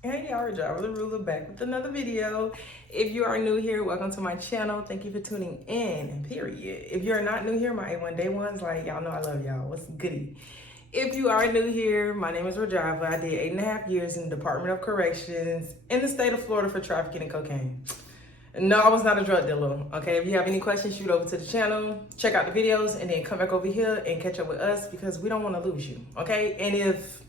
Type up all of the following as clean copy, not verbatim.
Hey y'all, Driver the Ruler back with another video. If you are new here, welcome to my channel. Thank you for tuning in, period. If you're not new here, my A1 Day Ones, like y'all know I love y'all. What's goody? If you are new here, my name is Rajava. I did 8.5 years in the Department of Corrections in the state of Florida for trafficking in cocaine. No, I was not a drug dealer, okay? If you have any questions, shoot over to the channel, check out the videos, and then come back over here and catch up with us because we don't want to lose you, okay? And if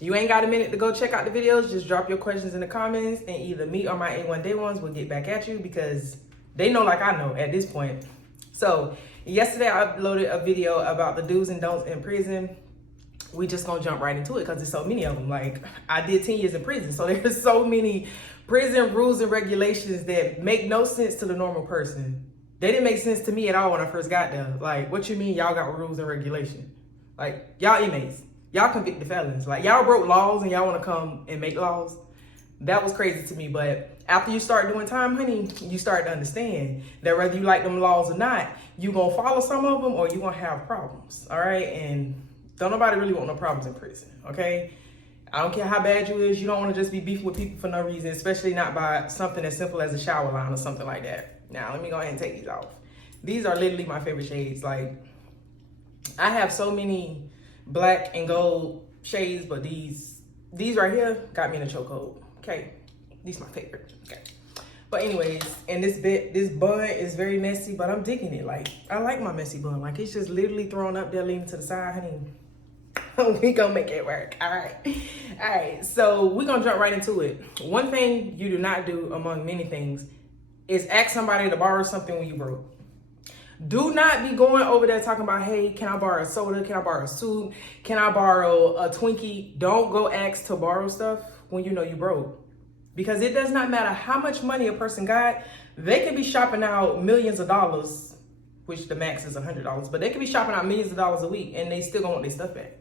you ain't got a minute to go check out the videos, just drop your questions in the comments and either me or my A1 Day Ones will get back at you because they know like I know at this point. So yesterday I uploaded a video about the do's and don'ts in prison. We just gonna jump right into it because there's so many of them. Like, I did 10 years in prison, so there's so many prison rules and regulations that make no sense to the normal person. They didn't make sense to me at all when I first got there. Like, what you mean y'all got rules and regulations? Like, y'all inmates, y'all convicted felons. Like, y'all broke laws and y'all want to come and make laws. That was crazy to me. But after you start doing time, honey, you start to understand that whether you like them laws or not, you gonna follow some of them or you gonna have problems. All right, and don't nobody really want no problems in prison, okay? I don't care how bad you is, you don't want to just be beefing with people for no reason, especially not by something as simple as a shower line or something like that. Now, let me go ahead and take these off. These are literally my favorite shades. Like, I have so many black and gold shades, but these right here got me in a chokehold, okay? These my favorite, okay? But anyways, and this bun is very messy, but I'm digging it. Like, I like my messy bun. Like, it's just literally thrown up there, leaning to the side, honey. We gonna make it work. All right, so we gonna jump right into it. One thing you do not do among many things is ask somebody to borrow something when you broke. Do not be going over there talking about, hey, can I borrow a soda? Can I borrow a soup? Can I borrow a Twinkie? Don't go ask to borrow stuff when you know you broke. Because it does not matter how much money a person got. They could be shopping out millions of dollars, which the max is $100, but they could be shopping out millions of dollars a week and they still gonna want their stuff back.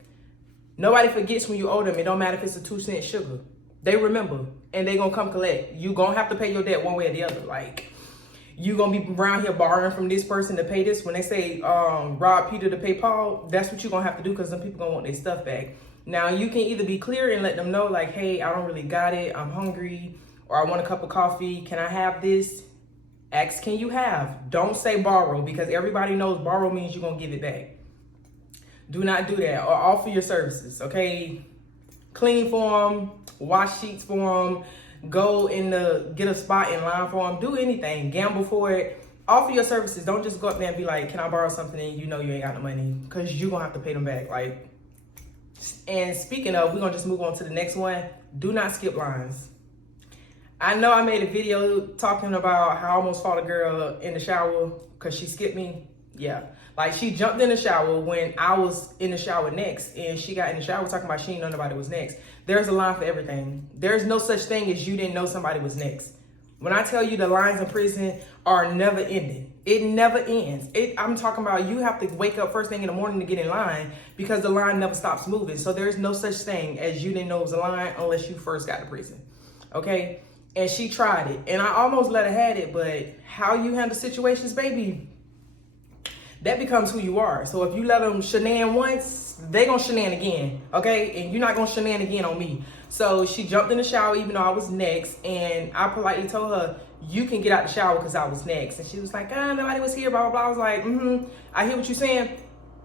Nobody forgets when you owe them. It don't matter if it's a 2-cent sugar. They remember and they gonna come collect. You gonna have to pay your debt one way or the other. Like, you gonna be around here borrowing from this person to pay this. When they say rob Peter to pay Paul, that's what you're gonna have to do because some people gonna want their stuff back. Now, you can either be clear and let them know like, hey, I don't really got it. I'm hungry, or I want a cup of coffee. Can I have this? Ask, can you have? Don't say borrow, because everybody knows borrow means you're gonna give it back. Do not do that, or offer your services, okay? Clean for them, wash sheets for them, go get a spot in line for them, do anything, gamble for it. Offer your services. Don't just go up there and be like, can I borrow something, and you know you ain't got no money, because you're gonna have to pay them back. Like, and speaking of, we're gonna just move on to the next one. Do not skip lines. I know I made a video talking about how I almost fought a girl in the shower because she skipped me. Yeah, like, she jumped in the shower when I was in the shower next, and she got in the shower talking about she didn't know nobody was next. There's a line for everything. There's no such thing as you didn't know somebody was next. When I tell you the lines in prison are never ending, it never ends. I'm talking about you have to wake up first thing in the morning to get in line because the line never stops moving. So there's no such thing as you didn't know it was a line unless you first got to prison, okay? And she tried it, and I almost let her have it, but how you handle situations, baby, that becomes who you are. So if you let them shenan once, they gonna shenan again, okay? And you're not gonna shenan again on me. So she jumped in the shower even though I was next, and I politely told her, you can get out the shower because I was next. And she was like, nobody was here, blah, blah, blah. I was like, I hear what you're saying,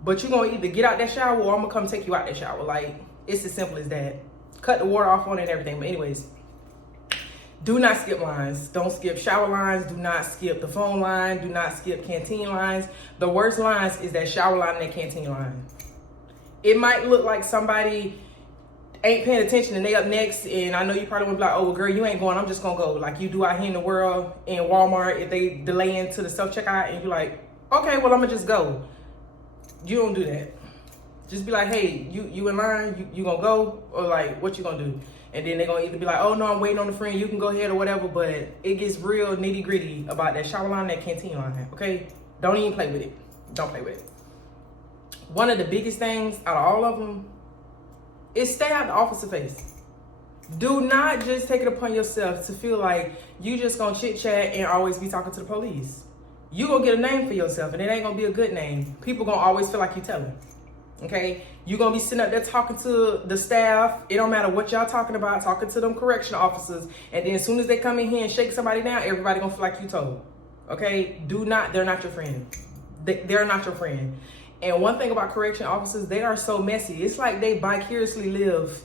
but you're gonna either get out that shower or I'm gonna come take you out that shower. Like, it's as simple as that. Cut the water off on it and everything, but anyways. Do not skip lines. Don't skip shower lines. Do not skip the phone line. Do not skip canteen lines. The worst lines is that shower line and that canteen line. It might look like somebody ain't paying attention and they up next, and I know you probably want to be like, oh, well, girl, you ain't going. I'm just going to go. Like you do out here in the world in Walmart if they delay into the self-checkout and you're like, okay, well, I'm going to just go. You don't do that. Just be like, hey, you in line? You going to go? Or like, what you going to do? And then they're going to either be like, oh, no, I'm waiting on the friend. You can go ahead or whatever. But it gets real nitty gritty about that shower line, that canteen line, okay? Don't even play with it. Don't play with it. One of the biggest things out of all of them is stay out the officer face. Do not just take it upon yourself to feel like you just going to chit chat and always be talking to the police. You going to get a name for yourself and it ain't going to be a good name. People going to always feel like you telling. Okay, you're gonna be sitting up there talking to the staff. It don't matter what y'all talking about, talking to them correctional officers, and then as soon as they come in here and shake somebody down, everybody gonna feel like you told. Okay, they're not your friend. They're not your friend. And one thing about correction officers, they are so messy. It's like they vicariously live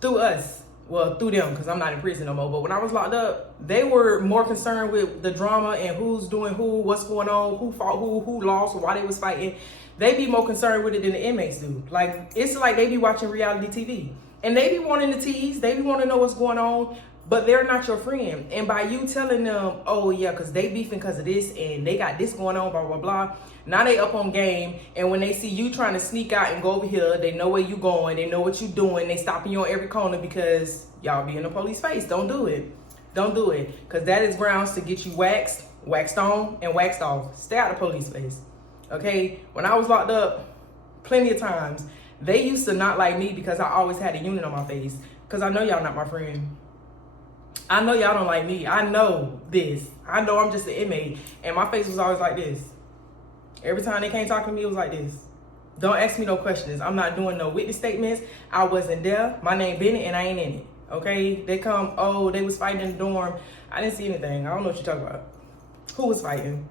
through us. Well, through them, because I'm not in prison no more. But when I was locked up, they were more concerned with the drama and who's doing who, what's going on, who fought who lost, or why they was fighting. They be more concerned with it than the inmates do. Like, it's like they be watching reality TV. And they be wanting to tease, they be wanting to know what's going on, but they're not your friend. And by you telling them, oh yeah, because they beefing because of this, and they got this going on, blah, blah, blah. Now they up on game, and when they see you trying to sneak out and go over here, they know where you going, they know what you doing, they stopping you on every corner because y'all be in the police face. Don't do it. Don't do it. Because that is grounds to get you waxed on, and waxed off. Stay out of police face. Okay? When I was locked up, plenty of times, they used to not like me because I always had a unit on my face. Because I know y'all not my friend. I know y'all don't like me. I know this. I know I'm just an inmate. And my face was always like this. Every time they came talking to me, it was like this. Don't ask me no questions. I'm not doing no witness statements. I wasn't there. My name Bennett and I ain't in it. Okay? They come, oh, they was fighting in the dorm. I didn't see anything. I don't know what you're talking about. Who was fighting?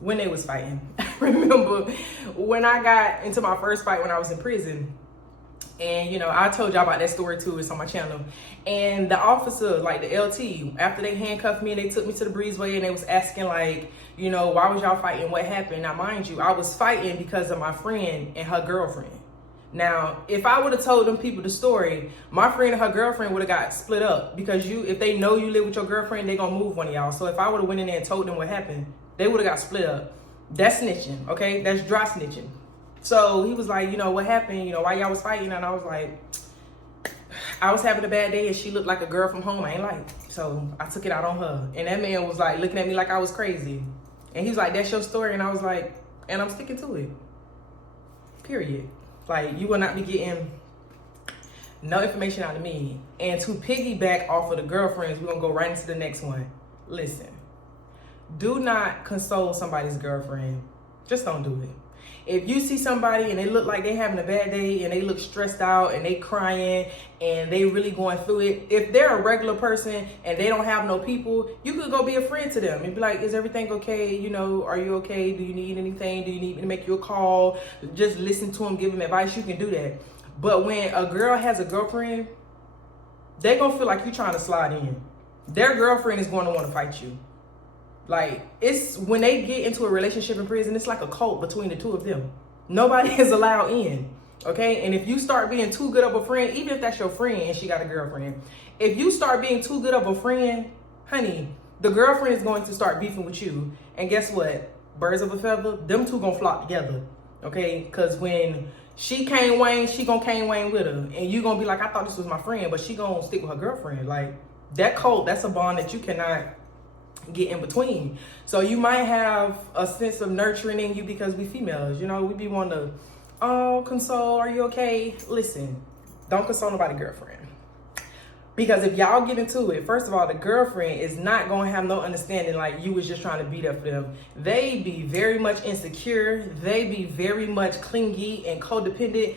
When they was fighting. I remember when I got into my first fight when I was in prison. And, you know, I told y'all about that story too. It's on my channel. And the officer, like the LT, after they handcuffed me and they took me to the breezeway and they was asking, like, you know, why was y'all fighting? What happened? Now, mind you, I was fighting because of my friend and her girlfriend. Now, if I would have told them people the story, my friend and her girlfriend would have got split up because if they know you live with your girlfriend, they gonna move one of y'all. So if I would have went in there and told them what happened, they would have got split up. That's snitching, okay? That's dry snitching. So he was like, you know, what happened? You know, why y'all was fighting? And I was like, I was having a bad day and she looked like a girl from home I ain't like. So I took it out on her. And that man was like looking at me like I was crazy. And he was like, that's your story? And I was like, and I'm sticking to it. Period. Like, you will not be getting no information out of me. And to piggyback off of the girlfriends, we're going to go right into the next one. Listen, do not console somebody's girlfriend. Just don't do it. If you see somebody and they look like they having a bad day and they look stressed out and they crying and they really going through it, if they're a regular person and they don't have no people, you could go be a friend to them and be like, is everything okay? You know, are you okay? Do you need anything? Do you need me to make you a call? Just listen to them, give them advice. You can do that. But when a girl has a girlfriend, they gonna feel like you're trying to slide in. Their girlfriend is going to want to fight you. Like, it's when they get into a relationship in prison, it's like a cult between the two of them. Nobody is allowed in, okay? And if you start being too good of a friend, even if that's your friend and she got a girlfriend, if you start being too good of a friend, honey, the girlfriend is going to start beefing with you. And guess what? Birds of a feather, them two gonna flock together, okay? Because when she Cane Wayne, she gonna Cane Wayne with her. And you gonna be like, I thought this was my friend, but she gonna stick with her girlfriend. Like, that cult, that's a bond that you cannot get in between. So you might have a sense of nurturing in you because we females, you know, we be wanting to, oh, console, are you okay? Listen, don't console nobody's girlfriend. Because if y'all get into it, first of all, the girlfriend is not going to have no understanding like you was just trying to beat up for them. They be very much insecure. They be very much clingy and codependent.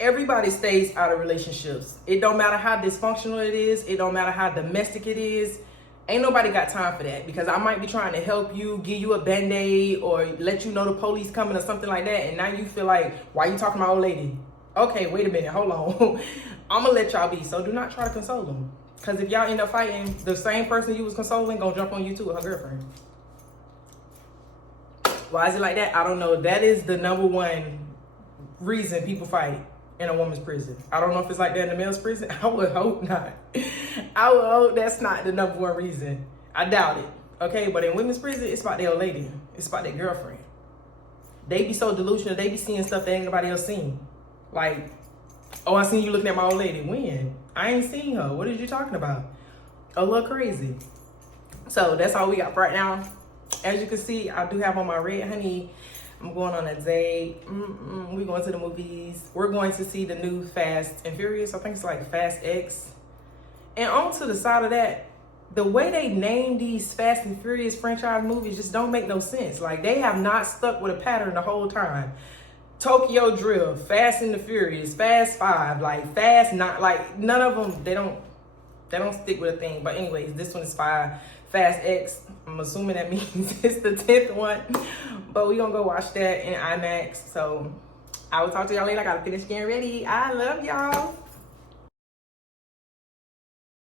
Everybody stays out of relationships. It don't matter how dysfunctional it is. It don't matter how domestic it is. Ain't nobody got time for that, because I might be trying to help you, give you a band-aid, or let you know the police coming or something like that, and now you feel like, why you talking to my old lady? Okay, wait a minute, hold on. I'm gonna let y'all be. So do not try to console them, because if y'all end up fighting, the same person you was consoling gonna jump on you too with her girlfriend. Why is it like that? I don't know. That is the #1 reason people fight in a woman's prison. I don't know if it's like that in the male's prison. I would hope not. I would hope that's not the #1 reason. I doubt it. Okay, but in women's prison, it's about their old lady. It's about their girlfriend. They be so delusional. They be seeing stuff that ain't nobody else seen. Like, oh, I seen you looking at my old lady. When? I ain't seen her. What are you talking about? A little crazy. So that's all we got for right now. As you can see, I do have on my red honey. I'm going on a date. We're going to the movies. We're going to see the new Fast and Furious. I think it's like Fast X. And on to the side of that, the way they name these Fast and Furious franchise movies just don't make no sense. Like, they have not stuck with a pattern the whole time. Tokyo Drift, Fast and the Furious, Fast 5, like Fast not like none of them. They don't stick with a thing. But anyways, this one is Fast X. I'm assuming that means it's the 10th one. But we gonna go watch that in IMAX. So I will talk to y'all later. I gotta finish getting ready. I love y'all.